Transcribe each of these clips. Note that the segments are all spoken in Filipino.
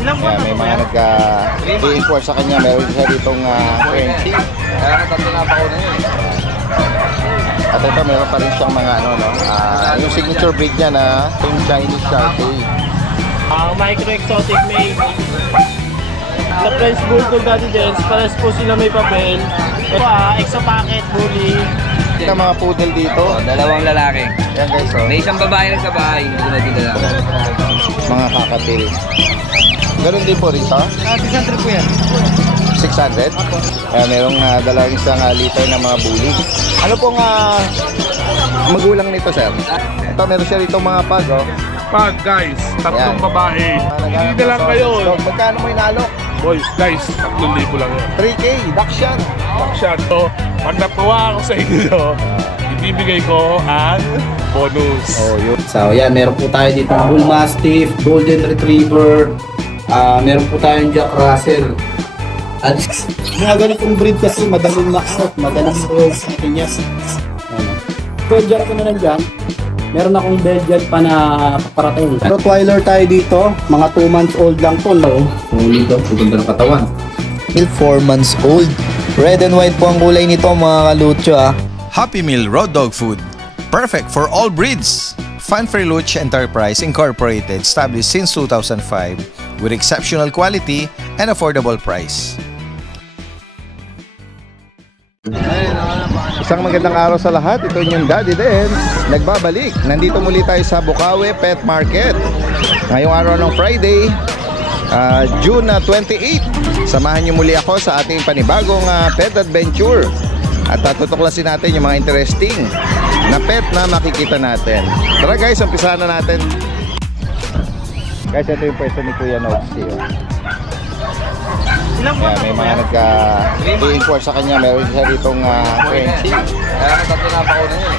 Ayan, may mga nagka-import sa kanya. Meron siya ditong Frenchie. Kaya natatlo na pa ko na yun. At ito, meron pa rin siyang mga yung signature breed niya na yung Chinese Sharpei. Micro exotic male. Sa French Bulldog Daddy Dens, pares po sila may papel. Ito exo packet, bully. Ito mga poodle dito. Dalawang lalaki. Yan guys, May isang babae lang sa bahay. Hindi ko na dito lang. mga kakatil. Ganun din po rito. 600 po yan. 600. Ayan, merong dalawang isang liter na mga bully. Ano pong magulang nito, sir? Ito, meron siya rito mga pag, oh. Pag guys, tatlong Ayan. babae. Hindi na lang kayo. Magkano mo inalok? Boys, guys, 3,000 lang yun. 3K, Dakshan. Action. So, pag napawa ako sa inyo, ibibigay ko ang bonus. Oh, yun. So yan, meron po tayo dito ng Bull Mastiff, Golden Retriever, meron po tayong Jack Russell. At mga ganitong breed kasi madaling ma-out, madaling ma-out sa pinyas. Jack ko na lang dyan. Meron akong Belgian pa na paparating. Rottweiler tayo dito, mga 2 months old lang to. Huli to, maganda ng katawan. 4 months old. Red and white po ang kulay nito mga kalutso Happy Meal Raw Dog Food. Perfect for all breeds. Fanfare Luch Enterprise Incorporated, established since 2005 with exceptional quality and affordable price. Isang magandang araw sa lahat. Ito yung Daddy Dens. Nagbabalik. Nandito muli tayo sa Bukawi Pet Market. Ngayong araw ng Friday, June 28. Samahan niyo muli ako sa ating panibagong pet adventure. At tutuklasin natin yung mga interesting na pet na makikita natin. Tara guys, umpisahan na natin. Guys, ito yung pwesto ni Kuya Noxie. Ayan, may mga nagka-import sa kanya. Meron siya ditong Frenchie. Kaya natatlo na pa ko na yun.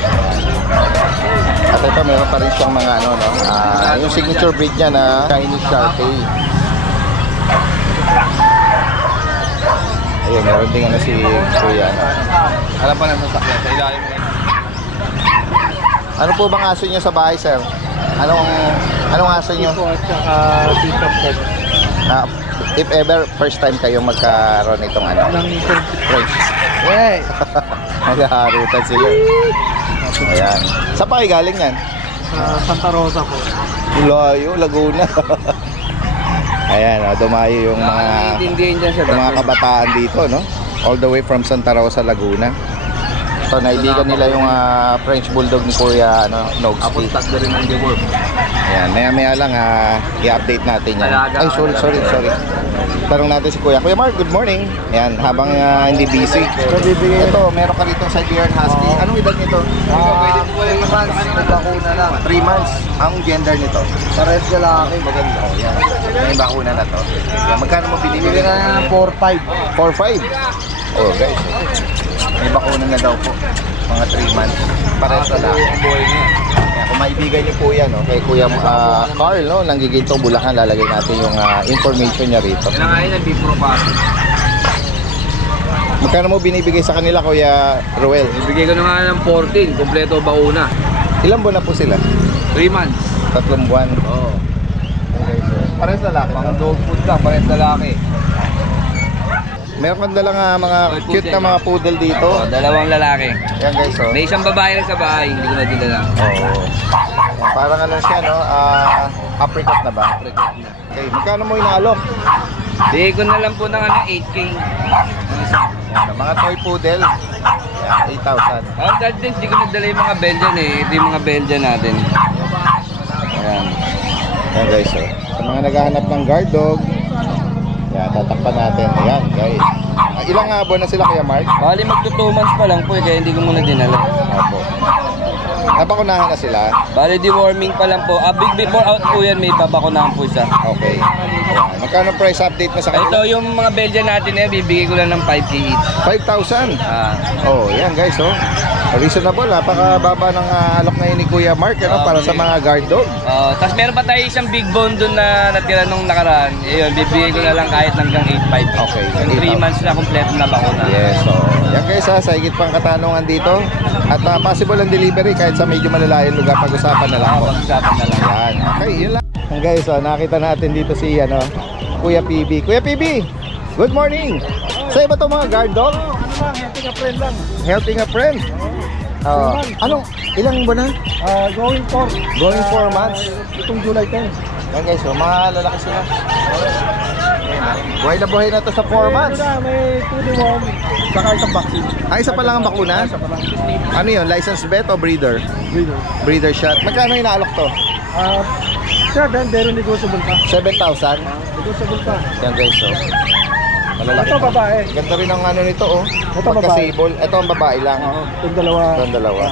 At ito, meron pa rin siyang mga yung signature breed niya na Chinese Sharpei. Ayun, meron din si Kuya. Alam pa na sa sakyan. Sa ilalim mo. Ano po bang aso niyo sa bahay, sir? Anong aso niyo? If ever, first time kayong magkaroon itong French. Hey! Naghaharutan sila. Ayan. Saan pa kayo galing yan? Santa Rosa po. Layo, Laguna. Ayan, dumayo yung mga kabataan dito, no? All the way from Santa Rosa, Laguna. So, naibigan nila yung French Bulldog ni Kuya Noxie. Apuntak na rin ang deworm. Ayan, maya-maya lang i-update natin yan. Ay, sorry. Tanong natin si Kuya. Kuya Mark, good morning. Ayan, habang hindi busy. Ito, meron ka rito Siberian Husky. Anong edad nito? Pwede po kayo 3 months. Nagkakuna lang. 3 months. Ang gender nito? Pares lalaki. Maganda. Ayan. May bakuna na to. Ayan, magkano mo binibili? Bibigyan na ng 4-5. 4-5. Oh, guys. May bakuna na daw po. Mga 3 months. Pares lalaki. Ayan, kung maibigan niyo po yan, no? Kay Kuya Carl, no? Nanggiginto, Bulacan, lalagay natin yung information niya rito. Yan ang ayun ang bipro paso. Magkano mo binibigay sa kanila, Kuya Roel? Ibigay ko na nga ng 14. Kompleto bakuna. Ilang buwan na po sila? 3 months. 3 buwan. Oo. Okay, so, pares lalaki. Pang dog food lang. Pares lalaki. Meron kang dalang mga cute na mga poodle dito. Dalawang lalaki. Yan guys, oh. May isang babae lang sa bahay. Hindi ko na dito lang. Oh. Parang ano siya, no? Apricot na ba? Apricot na. Okay, magkano mo inaalok? Bigay ko na lang po ng 8K. Yan, mga toy poodle. Yan, 8,000. Ang dad din, hindi ko nagdala yung mga Belgian eh. Ito yung mga Belgian natin. Ayan. Yan guys, oh. Sa mga naghahanap ng guard dog, yan, tatakpan natin. Ayan, guys. Ilang buwan na sila, Kuya Mark? Bali magto 2 months pa lang po eh, kaya hindi ko muna dinala. Opo. Napakunahan na sila? Bali deworming pa lang po. Before out po yan, may babakunahan po isa. Okay. Ayan. Magkano price update mo sa kanila? Ito yung mga Belgian natin eh, bibigay ko lang ng 5K each. 5,000? Ah. Oh, yan guys, oh. Reasonable, napakababa ng alok na yun ni Kuya Mark, ano, para sa mga guard dog. Tapos meron pa tayo isang big bone dun na natira nung nakaraan. Ayun, bibigay ko na lang kahit hanggang 8.5. Okay. 3 months na kompleto na bakuna. Yes, so yan guys ha, sa higit pang katanungan dito. At possible ang delivery kahit sa medyo malalayong lugar, pag-usapan na lang po. Pag-usapan na lang. Yan, okay, yun lang. Yan guys, nakita natin dito si Kuya PB. Kuya PB, good morning. Sa'yo ba itong mga guard dog? Helping a friend lang. Helping a friend. Anong, ilang buwan na? Going for. Going 4 months. Itong July 10. Yan guys, so mga lalaki sila. Buhay na buhay na to sa 4 months. May 2 deworm. Saka isang vaccine. Isa pa lang ang bakuna? Isa pa lang. Ano yun? Licensed vet o breeder? Breeder. Breeder shot. Magkano inaalok to? 7, pero negotiable pa. 7,000? Negotiable pa. Yan guys, so. Malalaki. Ito babae. Ganda rin ang ano nito, oh. Ito babae. Pagka-sable. Ito ang babae lang. Oo. Itong dalawa. Ito ang dalawa.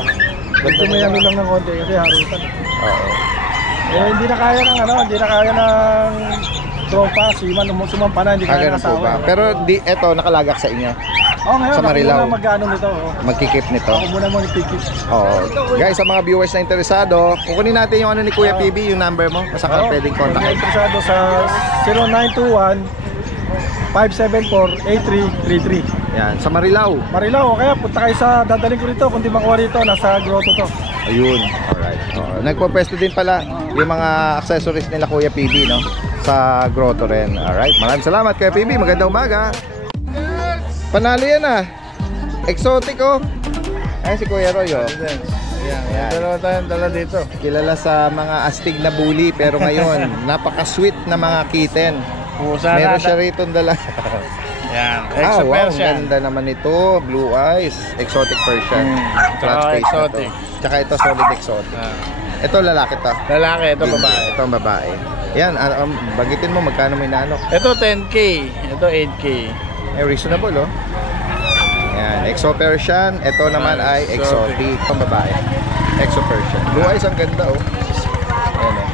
Ito may ano lang ng konti kasi harutan. Oo. Hindi na kaya ng hindi na kaya ng tropa, sumampa na, hindi kaya ng Ganun po asawa. ba? Pero eto, nakalagak sa inyo. Ngayon, sa Marilao. ako muna mag-ano nito. Magkikip nito. Ako muna nag-tikip. Oo. Guys, sa mga viewers na interesado, kukunin natin yung ano ni Kuya PB, yung number mo. Saka pwedeng kontakin. Interesado sa 0921-574-8333. Yan, sa Marilao. Marilao, kaya punta kayo sa dadaling ko rito, kung di makuha rito, nasa grotto to. Ayun. Alright. Nagpo-pwesto din pala yung mga accessories nila Kuya PB, no? Sa grotto rin. Alright. Maraming salamat Kuya PB. Magandang umaga. Panalo yan ah. Exotic oh. Ayan si Kuya Roy oh. Ayan. Dalawa tayong dala dito. Kilala sa mga astig na bully pero ngayon napaka-sweet na mga kitten. Meron siya rito dala. Yan. Wow, ganda naman ito. Blue eyes, exotic Persian. Flat face na to. Tsaka ito solid exotic. Ito lalaki to. Lalaki, ito babae. Ito ang babae. Yan, bagitin mo magkano may nanok. Ito 10K, ito 8K. Reasonable oh. Yan, Exo Persian. Ito naman ay exotic. Ito ang babae. Exo Persian. Blue eyes ang ganda oh. Ayan oh.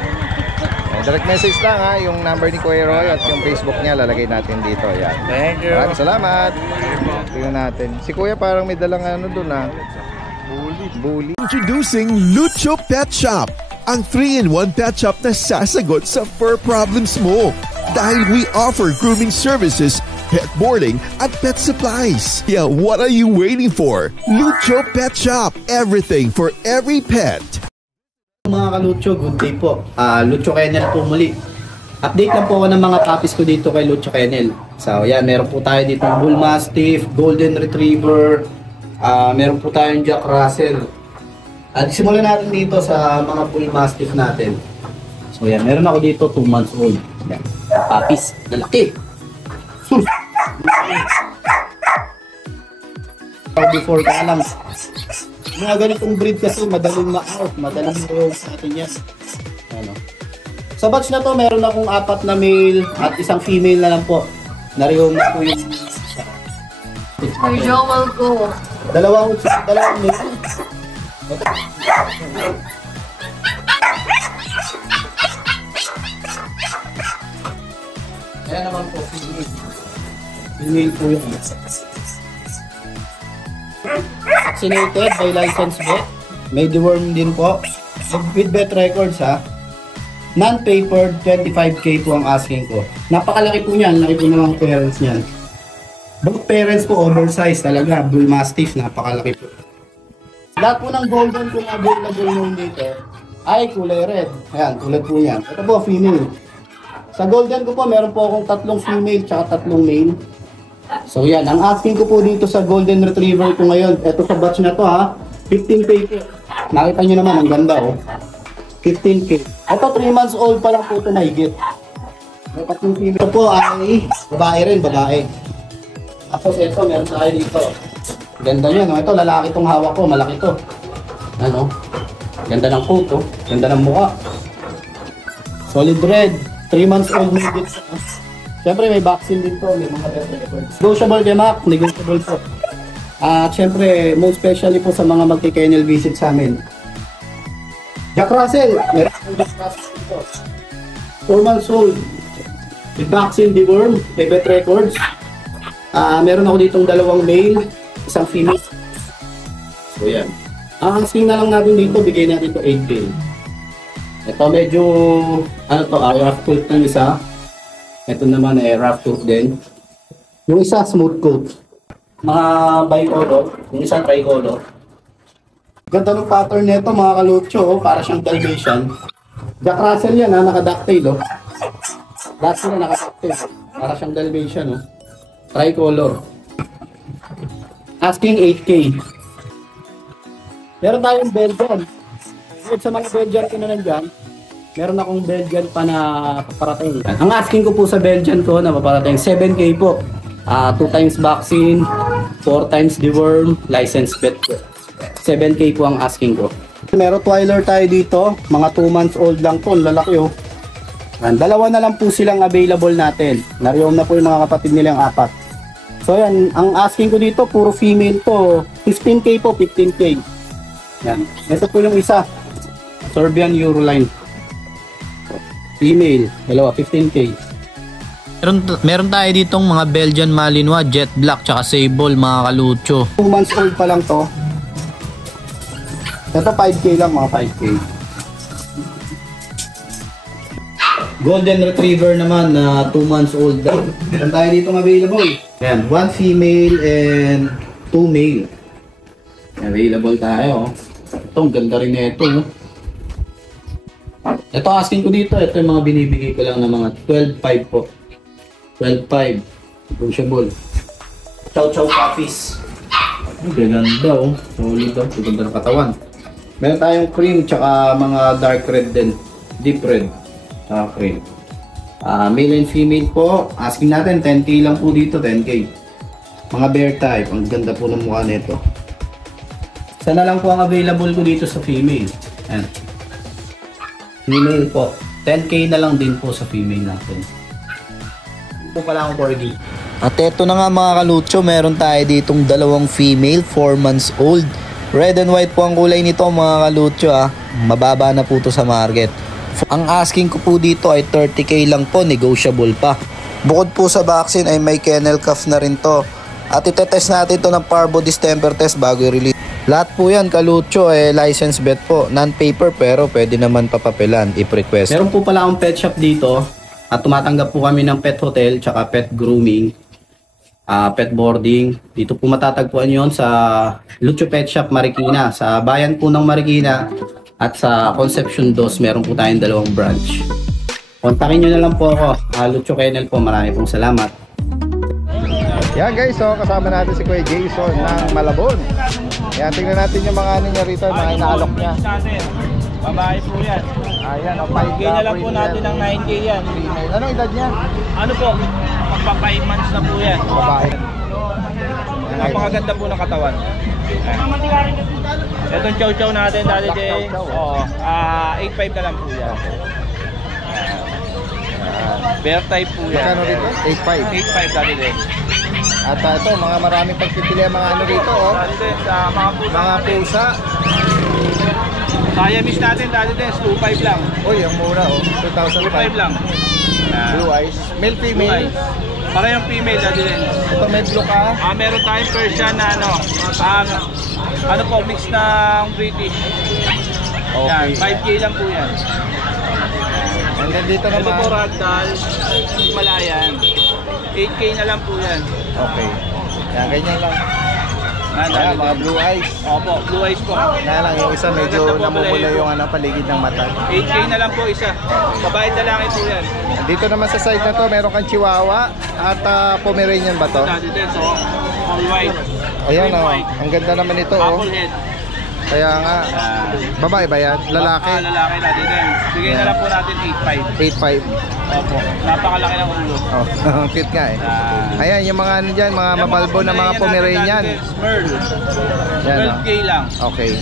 Direct message lang ha, yung number ni Kuya Roy at yung Facebook niya lalagay natin dito. Yan. Thank you. Maraming salamat. Tingnan natin. Si Kuya parang may dalang ano doon ha. Bully. Introducing Lucho Pet Shop, ang 3-in-1 pet shop na sasagot sa fur problems mo. Dahil we offer grooming services, pet boarding, at pet supplies. Yeah, what are you waiting for? Lucho Pet Shop, everything for every pet. Mga ka-Lucho, good day po. Lucho Kennel po muli. Update lang po ako ng mga puppies ko dito kay Lucho Kennel. So yan, meron po tayo dito Bull Mastiff, Golden Retriever, meron po tayong Jack Russell. At simulan natin dito sa mga Bull Mastiff natin. So yan, meron ako dito 2 months old. Yan, puppies, lalaki. Before ka lang. Mga ganitong breed kasi madaling ma-out, madaling ma-out sa atin yan. Ano. Sa batch na to, meron akong 4 na male at isang female na lang po. Narehong na po yung Joel go. dalawang male. Ayan naman po, female. Female po yung vaccinated by licensed vet. May deworm din po. With vet records ha. Non-papered, 25K po ang asking ko. Napakalaki po niyan. Laki po ng parents niyan. Both parents po oversized talaga. Bull Mastiff, napakalaki po. Lahat po ng golden kung available nyo dito ay kulay red. Ayan, tulad po yan. Ito po, female. Sa golden ko po, meron po akong 3 female tsaka 3 male. So yan, ang asking ko po dito sa Golden Retriever ko ngayon, eto sa batch na to ha, 15K po. Nakita nyo naman, ang ganda oh. 15K. Ito 3 months old pa lang po ito mahigit. Ito po ay babae rin, babae. Tapos ito, meron tayo dito. Ganda nyo, no? Ito lalaki tong hawak ko, malaki to. Ano? Ganda ng coat oh. Ganda ng mukha. Solid red, 3 months old mahigit. Siyempre may vaccine din po, may mga vet records. Negotiable kay Mac, negotiable po. At siyempre, most especially po sa mga magki-kennel visit sa amin. Jack Russell, meron po Jack Russell dito. 4 months old. With vaccine, deworm, may vet records. Meron ako ditong 2 male, isang female. So yan. Ang asking na lang natin dito, bigay natin ito 8K. Ito medyo, ano to, rough coat ng isa. Ito naman ay rough coat din. Yung isa, smooth coat. Mga bicolor, yung isa tricolor. Ganda ng pattern nito mga ka-Lucho, para siyang Dalmatian. Jack Russell yan ha, naka-ducktail oh. Lahat sila nakasaktif. Para siyang Dalmatian, no? Tricolor. Asking 8K. Meron tayong Belgian. Bukod sa mga Belgian ko na nandyan, meron akong Belgian pa na paparating. Ang asking ko po sa Belgian ko na paparating, 7K po. 2 times vaccine, 4 times deworm, license vet po. 7K po ang asking ko. Meron Twiler tayo dito, mga 2 months old lang po, lalaki oh. Dalawa na lang po silang available natin. Nariom na po yung mga kapatid nilang 4. So yan, ang asking ko dito, puro female to. 15K po, 15K. Yan. Ito po yung isa. Serbian Euroline. Female, dalawa, 15K. Meron tayo ditong mga Belgian Malinois, Jet Black, tsaka Sable, mga kalucho. 2 months old pa lang to. Ito 5K lang, mga 5K. Golden Retriever naman na 2 months old. Meron tayo ditong available. Ayan, 1 female and 2 male. Available tayo. Ito, ang ganda rin na ito. Ito asking ko dito, ito yung mga binibigay ko lang na mga 12.5 po. 12.5. Negotiable. Chow Chow Puppies. Ganda oh. Solid oh. Ganda ng katawan. Meron tayong cream tsaka mga dark red din. Deep red. Cream. Male and female po. Asking natin 10K lang po dito. 10K. Mga bear type. Ang ganda po ng mukha nito. Sana lang po ang available ko dito sa female. Ayan. Female po. 10K na lang din po sa female natin. Ito pala akong corgi. At eto na nga mga kalucho, meron tayo ditong dalawang female, 4 months old. Red and white po ang kulay nito mga kalucho ah. Mababa na po to sa market. Ang asking ko po dito ay 30K lang po, negotiable pa. Bukod po sa vaccine ay may kennel cuff na rin to. At itetest natin to ng parvo distemper test bago i-release. Lahat po yan kalucho license vet po, non-paper pero pwede naman papapelan if request. Meron po pala akong pet shop dito at tumatanggap po kami ng pet hotel tsaka pet grooming, pet boarding. Dito po matatagpuan yon sa Lucho Pet Shop Marikina, sa bayan po ng Marikina at sa Concepcion 2 meron po tayong 2 branch. Kontakin nyo na lang po ako, Lucho Kennel po. Marami pong salamat. Yan guys, so kasama natin si Kuya Jason ng Malabon. Yan, tingnan natin yung mga ano niya rito, mga inaalok niya. Babae po yan. Ayan, o 5 Bigyan na lang po natin ng 9K yan. Anong edad niya? Ano po? Magpa 5 months na po yan. Babae. Napakaganda po ng katawan. Itong chow chow natin dali din. Oo. 8.5 na lang po yan. Bear type po yan. Magkano rito? 8.5. 8.5 dali din. At ito, mga maraming pagpipili ang mga ano rito, oh. Dali din sa mga pusa. Mga pusa. Siamese natin dali din, 2.5 lang. Uy, ang mura, oh. 2,500. 2.5 lang. Blue eyes. Male, female. Para yung female dali din. Ito, may blue ka. Meron tayong Persian na ano po, mix ng British. Okay. Yan, 5K lang po yan. And then dito Ito po naman. ragdoll, Himalayan. 8K na lang po yan. Okay. Yan, ganyan lang. Ayan, mga blue eyes. Opo, blue eyes po. Kaya lang, yung isa medyo namumula yung paligid ng mata. 8K na lang po isa. Babae lalaki po yan. Dito naman sa side na to, meron kang Chihuahua at Pomeranian ba to? Dati din, so all white. Ayan, Cream oh. white. Ang ganda naman ito, oh. Apple head. Kaya nga, babae ba yan? Lalaki? Lalaki natin din. Bigay na lang po natin 8.5. 8.5. Opo, napakalaki ng ulo. Oh, cute nga eh. Ayan, yung mga ano dyan, mga mabalbo na mga Pomeranian. Merl. Yan, 12K lang. Okay.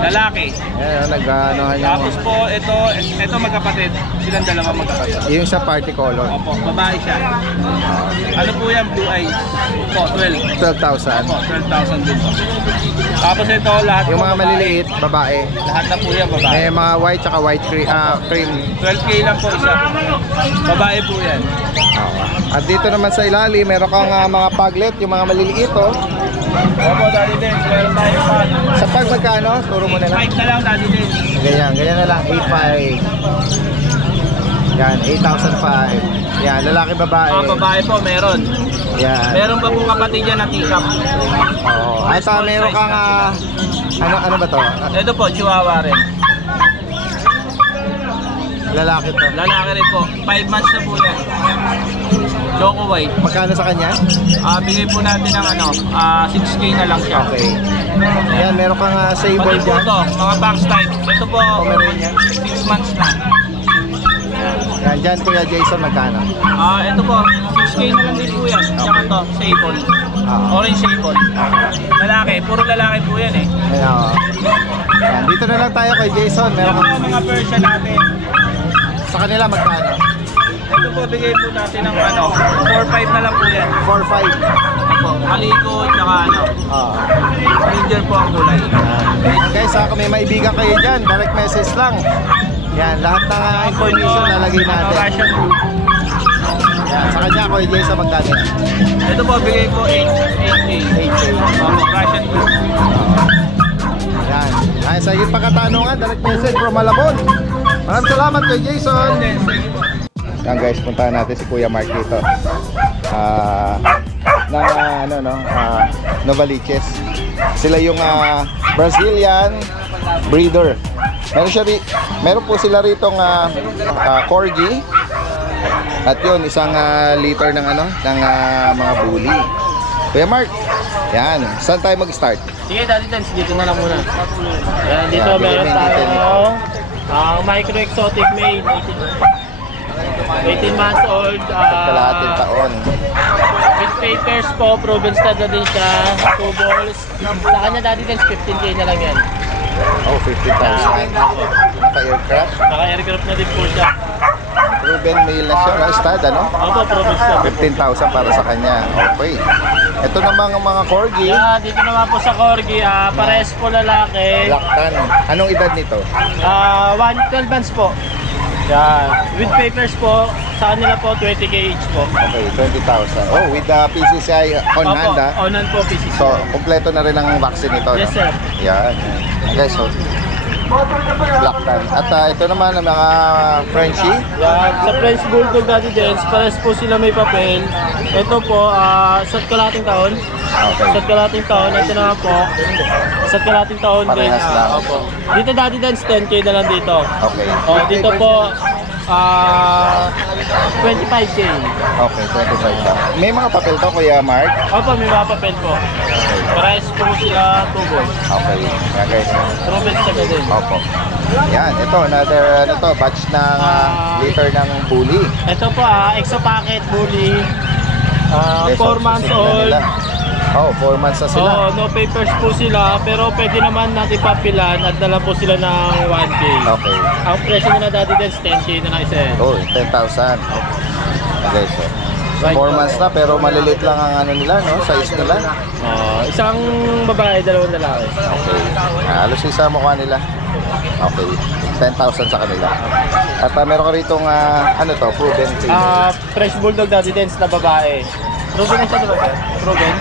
Lalaki. Ayan, nag-anohan yung... Tapos po, ito magkapatid. Silang dalawa magkapatid. Yung sa party color. Opo, babae siya. Ano po yan? Blue eyes. Opo, 12. 12,000. Opo, 12,000 din po. Tapos ito, lahat Yung po mga babae. maliliit, babae. Lahat na po yan, babae. May mga white tsaka white cream. 12K lang po isa. Babae po yan. At dito naman sa ilalim, meron kang mga paglet, yung mga maliliit, oh. Opo, dali din. Meron tayo pa. Sa pag magkano? Turo mo na lang. 5 na lang, dali din. Ganyan na lang, 8.5. Yan, 8,005. Yan, lalaki babae. Babae po, meron. Yan. Meron pa pong kapatid yan na teacup. Oo. At meron kang, ano ba to? Ito po, Chihuahua rin. Lalaki to. Lalaki rin po. 5 months na po yan. Choco White. Magkano sa kanya? Bigay po natin ng 6K na lang siya. Okay. Ayan, meron kang sable Pati po dyan. ito, mga box type. Ito po, Pomeranian. 6 months na. Yan, dyan Kuya Jason, magkano? Ito po, 6K na lang din po yan. Tsaka ito, sable. Orange sable. Lalaki, puro lalaki po yan eh. Ayan, yan, dito na lang tayo kay Jason. Yan Meron po kang mga Persian natin. sa kanila magkano? Ito po, bigay po natin ng 4-5 na lang po yan. 4-5. Ito, kaliko, tsaka ginger po ang kulay. Guys, kung may maibigan kayo dyan, direct message lang. Yan, lahat ng information lalagay natin. Russian blue. Yan, sa kanya Kuya Jason, magkano yan? Ito po, bigay ko 8K. 8K. Russian blue. Yan. Ay, sa higit pagkatanungan, direct message from Malabon. Maraming salamat kay Jason. Yan guys, puntahan natin si Kuya Mark dito. Novaliches. Sila yung Brazilian breeder. Meron po sila ritong corgi. At yun, isang liter ng mga bully. Kuya Mark, yan. Saan tayo mag-start? Sige, Daddy Dance, dito na lang muna. Yan, dito meron tayo ang micro exotic male. 18 months old. Kalahating taon. With papers po, proven stud na din siya. 2 balls. Sa kanya, Daddy Dance, 15K na lang yan. Oh, 50,000. Naka-aircraft. Naka-aircraft na din po siya. Proven male na siya, no? Stud, ano? Opo, proven stud. 15,000 para sa kanya. Okay. Ito naman ang mga corgi. Yeah, dito naman po sa corgi, pares po lalaki. Laktan. Anong edad nito? 12 months po. Yan. With papers po, sa kanila po 20K each po. Okay, 20,000. Oh, with the PCCI on Opo, hand, on hand po PCCI. So, kompleto na rin ang vaccine nito, Yes, no? sir. Yan. Okay, so, Blacktan. At ito naman ang mga Frenchie. Yan. Sa French Bulldog Daddy Dance, pares po sila may papel. Ito po, sa kalating taon. Okay. Sa kalating taon, ito naman po. Sa kalating taon din. Parehas lang. Opo. Dito Daddy Dance, 10K na lang dito. Okay. Dito po, 25K. Okay, 25 lang. May mga papel to, Kuya Mark? Opo, may mga papel po. Pares po sila 2 balls. Okay. Yan guys. Proven sa din. Opo. Yan, ito, another, batch ng liter ng bully. Ito po, exo packet bully. Okay, 4 months old. Oh, 4 months na sila. No papers po sila, pero pwede naman natin papilan at dala po sila ng 1K. Okay. Ang presyo nila dati din 10K na lang isa. Oh, 10,000. Okay, so 4 months na pero malilit lang ang nila, no? Size nila. Isang babae, dalawang lalaki. Okay. Halos isa mukha nila. Okay. 10,000 sa kanila. At meron ka ritong proven female. Fresh Bulldog Daddy Dance na babae. Proven na siya diba? Proven?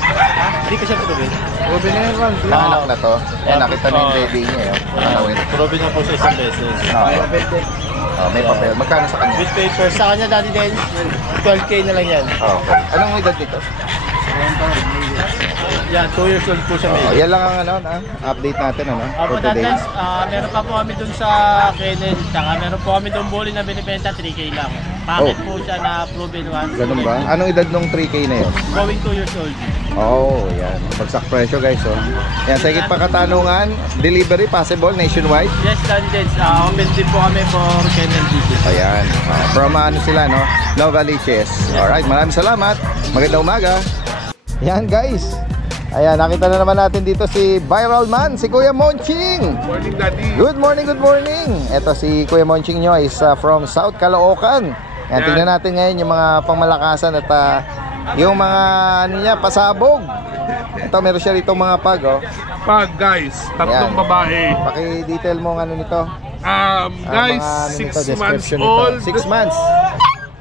Hindi ko siya proven. Proven na yun, Ron. Anak na to. Yan, nakita na yung baby niya. Proven na po siya isang beses. May papel. Magkano sa kanya? With papers. Sa kanya Daddy Dance, 12K na lang yan. Okay. Anong edad nito? Yan, 2 years old po siya may. Yan lang ang update natin, Apo, for today. Dadlans, meron pa po kami dun sa kennel, tsaka meron po kami dun bully na binibenta 3K lang. Packet po siya na proven one. Ganun ba? Anong edad nung 3K na yun? Going 2 years old. Oh, yan. Bagsak presyo, guys. Oh. Yan, sa higit pa katanungan, delivery possible nationwide? Yes, Dadlans, open din po kami for kennel visit. Ayan. From sila, no? Novaliches. Alright, maraming salamat. Magandang umaga. Yan, guys. Ayan, nakita na naman natin dito si Viral Man, si Kuya Monching. Morning, Daddy. Good morning, good morning. Ito si Kuya Monching nyo is from South Caloocan. Ayan, tingnan natin ngayon yung mga pangmalakasan at yung mga pasabog. Ito, meron siya rito mga pag, oh. Pag, guys, tatlong Ayan. babae. Paki-detail mo ang nito. Guys, mga 6 months description old. nito. 6 months.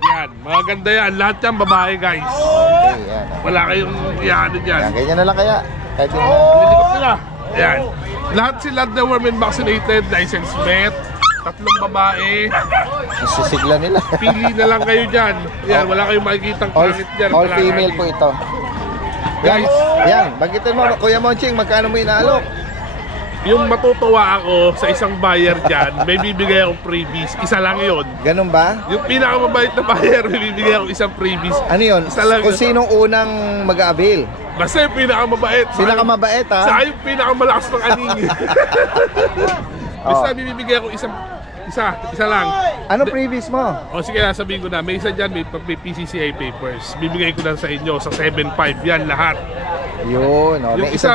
Yan, maganda yan. Lahat yan babae, guys. Okay, yan. Wala kayong iyaano dyan. Yan, ganyan na lang kaya. Kahit yun na. Lilikot nila. Yan. Lahat sila na women vaccinated, license met. Tatlong babae. Sisigla nila. Pili na lang kayo dyan. Yan, wala kayong makikitang pangit dyan. All Wala female kayo. po ito. Yan, Guys. yan. Bagitin mo, Kuya Monching, magkano mo inaalok? yung matutuwa ako sa isang buyer dyan, may bibigay akong freebies. Isa lang yun. Ganun ba? Yung pinakamabait na buyer, may bibigay akong isang freebies. Ano yun? Isa lang Kung yun. sinong unang mag-avail? Basta yung pinakamabait. Pinakamabait, ha? Saka yung pinakamalakas ng aning. Basta bibigay ako isa lang. Ano previous mo? O sige, sabihin ko na, may isa dyan, may PCCI papers. Bibigay ko na sa inyo sa 7.5 yan lahat. Yun, oh, Yung isa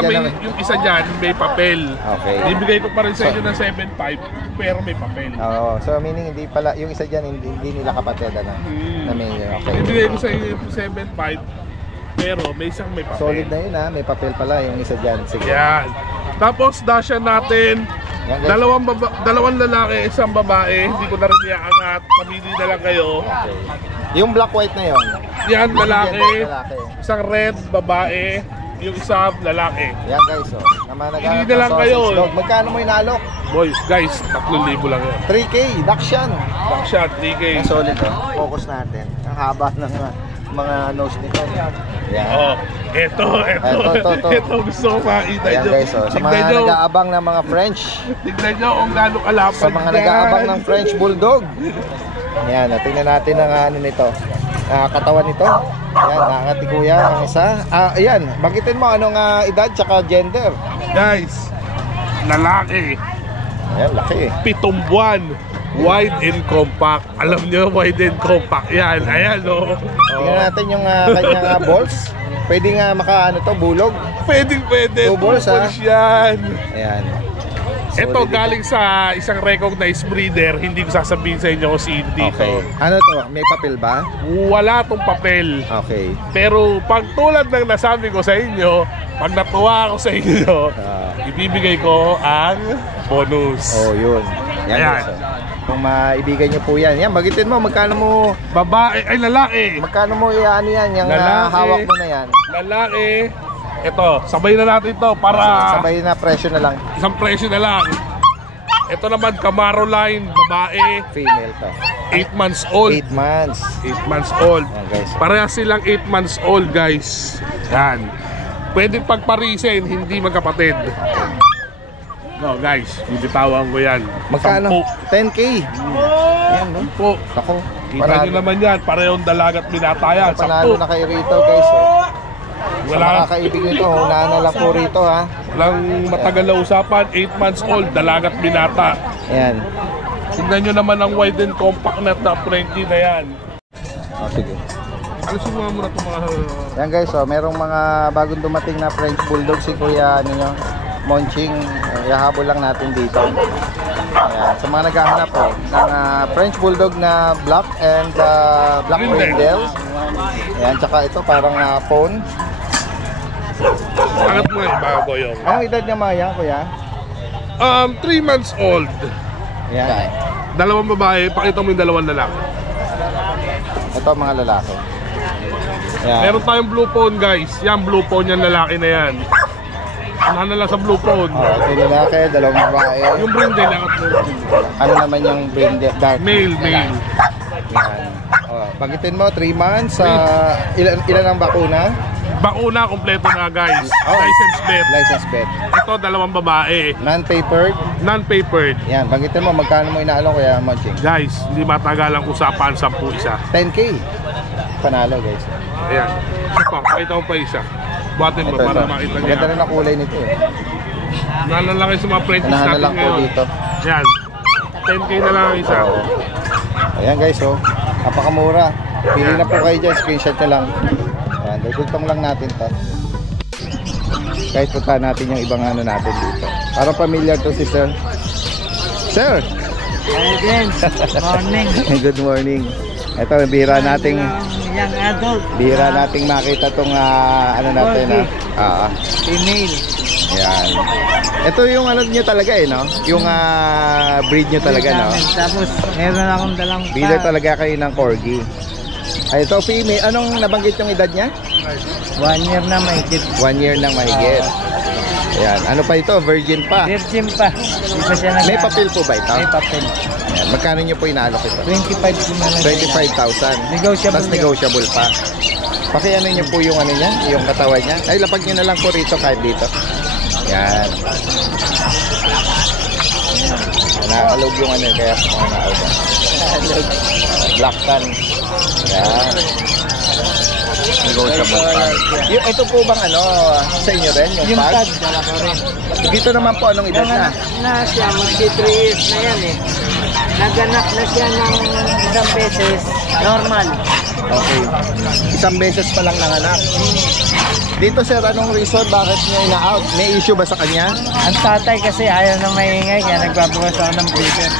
dyan, may papel. Okay. Bibigay ko pa rin sa inyo ng 7.5 pero may papel. Oo, so meaning hindi pala, yung isa dyan, hindi nila kapatid, ano? Na may, okay. Bibigay ko sa inyo yung 7.5 pero may isang may papel. Solid na yun, ha? May papel pala yung isa dyan. Sige. Yan. Tapos dasyan natin, Yan, guys. dalawang lalaki, isang babae. Hindi ko na rin iaangat. Pamili na lang kayo. Okay. Yung black white na yun. Yan, lalaki. Lalaki. Isang red, babae. Yung isa, lalaki. Yan guys, oh. Hindi na lang kayo. Magkano mo inalok? Boys, guys, 3,000 lang yan. 3K, Dakshan. Backshot, 3K. Ang solid, oh. Focus natin. Ang haba ng mga nose nito. Yan. Oh, ito. Ito gusto ko makita Ayan nyo. guys, oh. Sa mga Tignan nyo. nag-aabang ng mga French. Tignan nyo kung gaano kalapad. Sa mga nag-aabang ng French Bulldog. Ayan, tingnan natin ang ano nito. Katawan nito. Ayan, nakakati kuya ang isa. Ayan, banggitin mo anong edad tsaka gender. Guys, lalaki. Ayan, laki. 7 buwan. Wide and compact. Alam nyo, wide and compact. Yan, ayan o. Tingnan natin yung kanyang balls. Pwede nga ano to, bulog. Pwede. Two balls, ha? Yan. Ayan. Ito galing sa isang recognized breeder. Hindi ko sasabihin sa inyo kung sino dito. Okay. Ano to? May papel ba? Wala tong papel. Okay. Pero pag tulad ng nasabi ko sa inyo, pag natuwa ako sa inyo, ibibigay ko ang bonus. Oh, yun. Yan. Ayan. Guys, kung maibigan nyo po yan. Yan, bagitin mo. Magkano mo... Babae, ay lalaki. Magkano mo ano yan? Yung Lalaki. hawak mo na yan. Lalaki. Ito, sabay na natin ito para Sabay na presyo na lang. isang presyo na lang. Ito naman, Camaro line, babae, Female to. 8 months old. 8 months. 8 months old. Ayan, guys. Parehas silang 8 months old, guys. Yan. Pwede pagparisin, hindi magkapatid. No, guys, bibitawan ko yan. Magkano? 10K. Ayan, no? Po. Ako. Kita nyo naman yan, parehong dalagat binatayan. Panalo na kay Rito, guys. Oh. Sa Wala, mga kaibig nito, unahan na lang po rito, ha. walang matagal na usapan, 8 months old, dalagat binata. Ayan. Tignan nyo naman ang wide and compact na top 20 na yan. Oh, sige. Alisin mo muna itong mga... Ayan, guys, oh. Merong mga bagong dumating na French Bulldog si Kuya, ano nyo, Monching. Ihahabol lang natin dito. Ayan. Sa mga naghahanap po ng French Bulldog na black and black brindle. Ayan, tsaka ito parang phone. Angat mo yung bago yung... Anong edad niya Maya, Kuya? 3 months old. Ayan. Dalawang babae, pakita mo yung dalawang lalaki. Ito mga lalaki. Ayan. Meron tayong blue phone, guys. Yan, blue phone yan, lalaki na yan. Ano na lang sa blue phone. Ito yung lalaki, dalawang babae. Yung brindle, angat mo. Ano naman yung brindle? Dark. Male. Ayan. Bagitin mo, 3 months. Ilan ang bakuna? Bakuna, kompleto na, guys. Oh. License bet. License bet. Ito, dalawang babae. Non-papered. Non-papered. Yan, bagitin mo, magkano mo inaalok Kuya Monching? Guys, hindi matagal ang usapan, 10 isa. 10K. Panalo, guys. Ayan. Isa pa, pakita ko pa isa. Buhatin mo para makita niya. Maganda rin ang kulay nito eh. Nalalaki sa mga Frenchies Unahan na natin lang po ngayon. dito. Yan. 10K na lang ang isa. Ayan guys, oh. Napakamura. Pili na po kayo dyan, screenshot nyo lang. Ayan, dagultong lang natin to. Guys, punta natin yung ibang ano natin dito. Parang familiar to si Sir. Sir! Morning. Good morning. Ito, bihira nating Young adult. bihira nating makita tong ano natin Female. Ayan. Ito yung ano nyo talaga eh, no? Yung breed nyo talaga, no? Tapos meron akong dalang Breeder talaga kayo ng Corgi. Ay, ito female. Anong nabanggit yung edad niya? 1 year na mahigit. 1 year nang mahigit. Ayan. Ano pa ito? Virgin pa. Virgin pa. Di pa siya May papel po ba ito? May papel. Ayan. Magkano nyo po inaalok ito? 25 naman. 25,000. Negotiable. Tapos negotiable pa. Pakiano nyo po yung ano niya? Yung katawan niya? Ay, lapag nyo na lang po rito kahit dito. Yan. Naalog yung ano, kaya naalog. Black tan. Yan. Negotiable tan. Ito po bang ano, sa inyo rin? Yung pag? Dala ko rin. Dito naman po, anong edad na? Siya, magsi 3 years na yan eh. Naganak na siya ng isang beses. Normal. Okay. Isang beses pa lang nanganak. Dito sir, anong reason bakit niya ina-out? May issue ba sa kanya? Ang tatay kasi ayaw na maingay kaya nagbabawas ako ng breeder.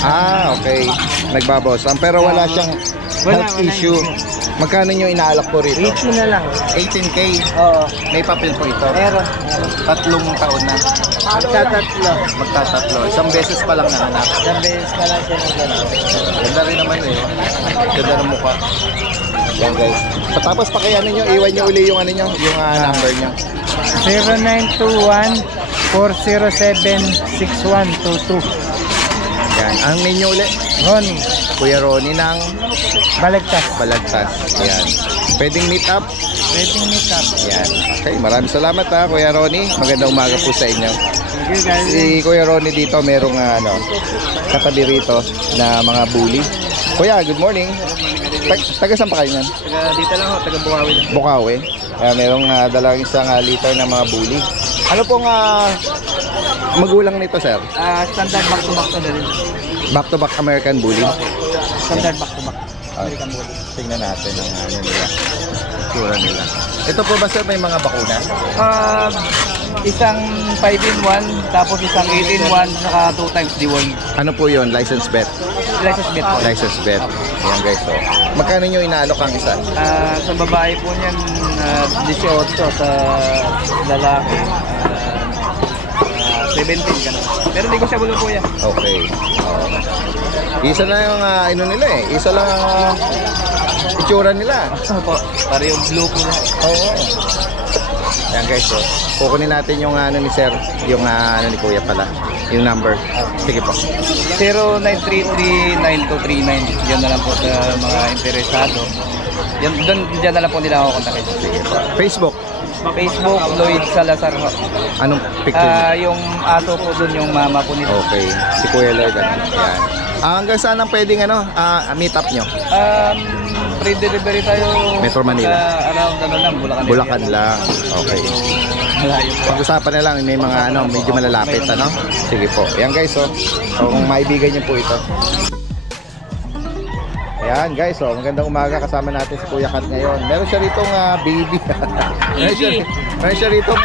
Okay. Nagbabawas. Pero wala siyang health issue. Magkano niyo inaalok po rito? 18 na lang. 18K? Oo. May papel po ito? Meron. 3 taon na. Magtatatlo. Isang beses pa lang nanganak. Isang beses pa lang siya naganak. Ganda rin naman eh. Ganda ng mukha. Yan guys. Tapos pakianin nyo, iwan nyo uli yung ano nyo, yung number nyo. 0921-407-6122. Yan. Ang name nyo uli? Ronnie. Kuya Ronnie ng Balagtas. Yan. Pwedeng meet up? Pwedeng meet up. Yan. Okay, maraming salamat ha, Kuya Ronnie. Magandang umaga po sa inyo. Thank you guys. Si Kuya Ronnie dito, merong katabi rito na mga bully. Kuya, good morning. Taga saan pa kayo yan? Dito lang ho, taga Bukawi lang. Bukawi. Merong dalawang isang liter na mga bully. Ano pong magulang nito, sir? Standard back-to-back to na rin. Back-to-back American bully. Standard back-to-back. American bully. Tingnan natin ang nila. Itsura nila. Ito po ba, sir, may mga bakuna? Isang 5-in-1, tapos isang 8-in-1, saka 2 times D1. Ano po yun? License bet? License bet po. License bet. Ayan guys, so. Magkano nyo inaalok ang isa? Sa babae po niyan, 18, sa lalaki, 17 ka na. Pero hindi ko siya bulo po yan. Okay. Isa na yung nila eh. Isa lang ang itsura nila. Opo. Para yung blue po na. Oo. Ayan guys, so. Kukunin natin yung ni sir, yung ni kuya pala. Yung number. Sige po. 0933-9239. Yan na lang po sa mga interesado. Diyan na lang po nila ako kontakin. Sige po. Facebook? Facebook, Lloyd Salazar ho. Anong picture? Yung aso po dun, yung mama po nito. Okay. Si Kuya Lloyd. Yan. Hanggang saan ang pwedeng meet up nyo? Free delivery tayo. Metro Manila. Around lang, Bulacan. Bulacan lang. Okay. Pag-usapan na lang, may mga medyo malalapit, Sige po. Ayan guys, so kung maibigan niyo po ito. Ayan guys, magandang umaga, kasama natin si Kuya Kat ngayon. Meron siya ritong baby. Meron siya ritong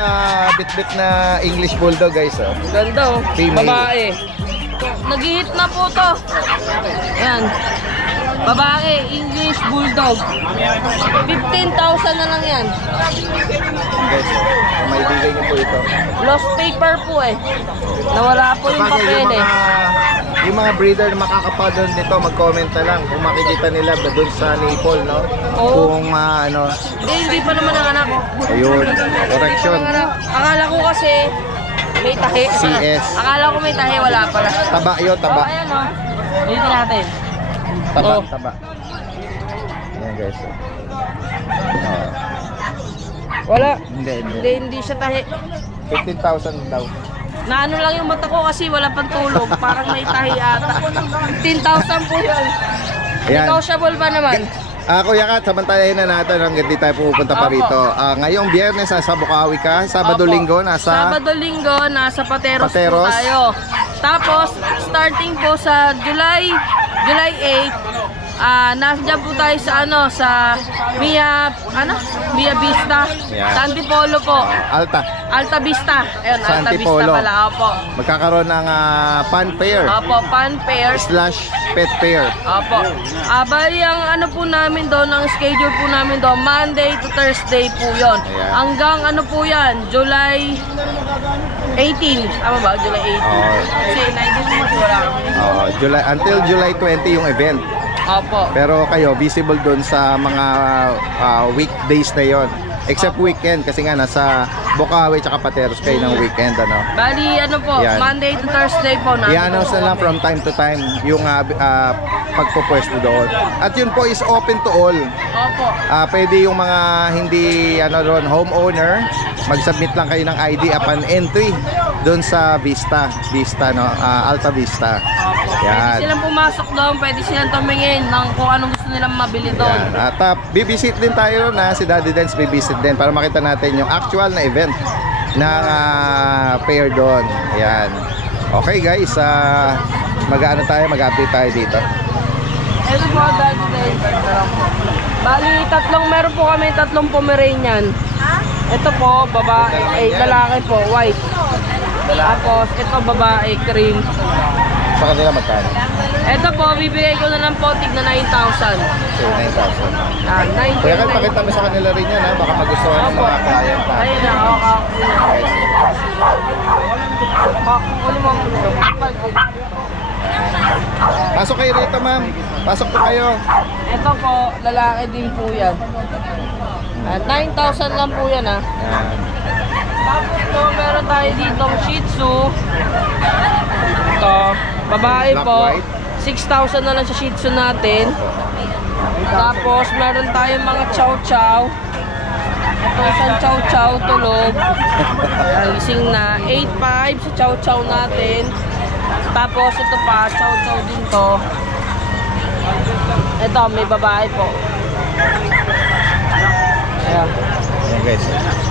bit-bit na English Bulldog guys. Ganda Female. Babae. Nag-hit na po to. Ayan. Babae, English Bulldog. 15,000 na lang yan. Guys, kung maibigan niyo po ito. Lost paper po eh. Nawala po yung papel eh. Yung mga breeder na makakapanood nito, mag-comment na lang kung makikita nila doon sa nipple, no? Oo. Kung Hindi pa naman ang anak. Ayun, correction. Akala ko kasi may tahi. CS. Akala ko may tahi, wala pala. Taba yun, taba. Ayan o. Dito natin. Taba, Oh. taba. Ayan guys. Wala. Hindi. Hindi siya tahi. 15,000 daw. Na ano lang yung mata ko kasi wala pang tulog. Parang may tahi ata. 15,000 po yun. Ayan. Negotiable ba naman? Kuya Kat, sabantayan na natin hanggang di tayo pupunta pa Opo. rito. Ngayong biyernes, nasa Bukawi ka. Sabado-linggo, Sabado-linggo, nasa Pateros po Pateros. tayo. Tapos, starting po sa July 8, nandiyan po tayo sa sa Mia Vista. Yan. Sa Antipolo po. Alta Vista. Ayun, Sa Alta Antipolo. Vista pala. Opo. Magkakaroon ng fun fair Opo, fan fair. / pet fair. Opo. Bali ang po namin doon, ang schedule po namin doon, Monday to Thursday po yon. Ayan. Hanggang po yan, July 18. Tama ba? July 18. Kasi 19 po wala kami. Until July 20 yung event. Opo. Pero kayo, visible doon sa mga weekdays na yon. Except weekend kasi nga nasa Bukawi tsaka Pateros kayo ng weekend Bali po, Yan. Monday to Thursday po namin. I-announce na lang from time to time yung pagpupwesto doon. At yun po is open to all. Opo. Pwede yung mga hindi homeowner, mag-submit lang kayo ng ID upon entry doon sa Alta Vista. Yan. Pwede silang pumasok doon, pwede silang tumingin ng kung anong gusto nilang mabili doon. Yan. At bibisit din tayo na si Daddy Dance bibisit din para makita natin yung actual na event ng fair doon. Yan. Okay guys, mag-update tayo dito. Ito po, Daddy Dance. Bali, meron po kami tatlong Pomeranian. Ito po, babae, lalaki po, white. Tapos, ito babae, cream. Sa kanila magkano? Ito po, bibigay ko na lang po, tigna 9,000. So, 9,000. Ah, 9,000. Kaya pakita mo sa kanila rin yan, ha? Baka magustuhan ng mga client pa. Ayun na, Pasok kayo rito, ma'am. Pasok po kayo. Ito po, lalaki din po yan. 9,000 lang po yan, ha. Tapos po, meron tayo ditong Shih Tzu. Ito, babae po. 6,000 na lang sa Shih Tzu natin. Tapos, meron tayong mga Chow Chow. Ito, isang Chow Chow, tulog. Gising na. 8,500 sa Chow Chow natin. Tapos, ito pa, Chow Chow din to. Ito, may babae po. Ayan. Ayan guys,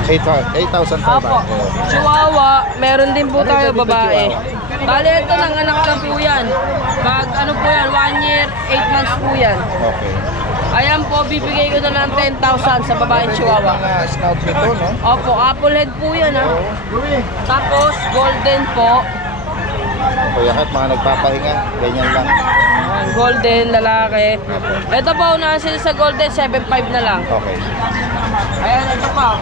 8,500. Apo, Chihuahua, meron din po tayo babae. Bale, ito lang, anak lang po yan. Ano po yan, 1 year, 8 months po yan. Okay. Ayan po, bibigay ko na lang 10,000 sa babaeng Chihuahua. Mga snout nito, no? Opo, apple head po yan, ha. Tapos, golden po. Kuya Kat, mga nagpapahinga, ganyan lang. Golden, lalaki. Ito po, unahan sila sa golden, 7,500 na lang. Okay. Ayan, ito pa.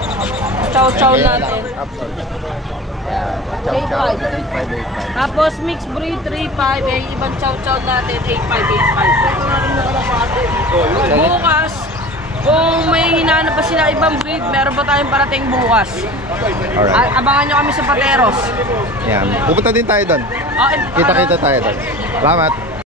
Chow-chow natin. 8,500. Tapos mixed breed 3,500, eh, ibang chow-chow natin 8,500, 8,500. Bukas, kung may hinahanap pa sila ibang breed, meron pa tayong parating bukas. Alright. Abangan nyo kami sa Pateros. Yan. Pupunta din tayo doon. Okay, Kita-kita tayo doon. Salamat.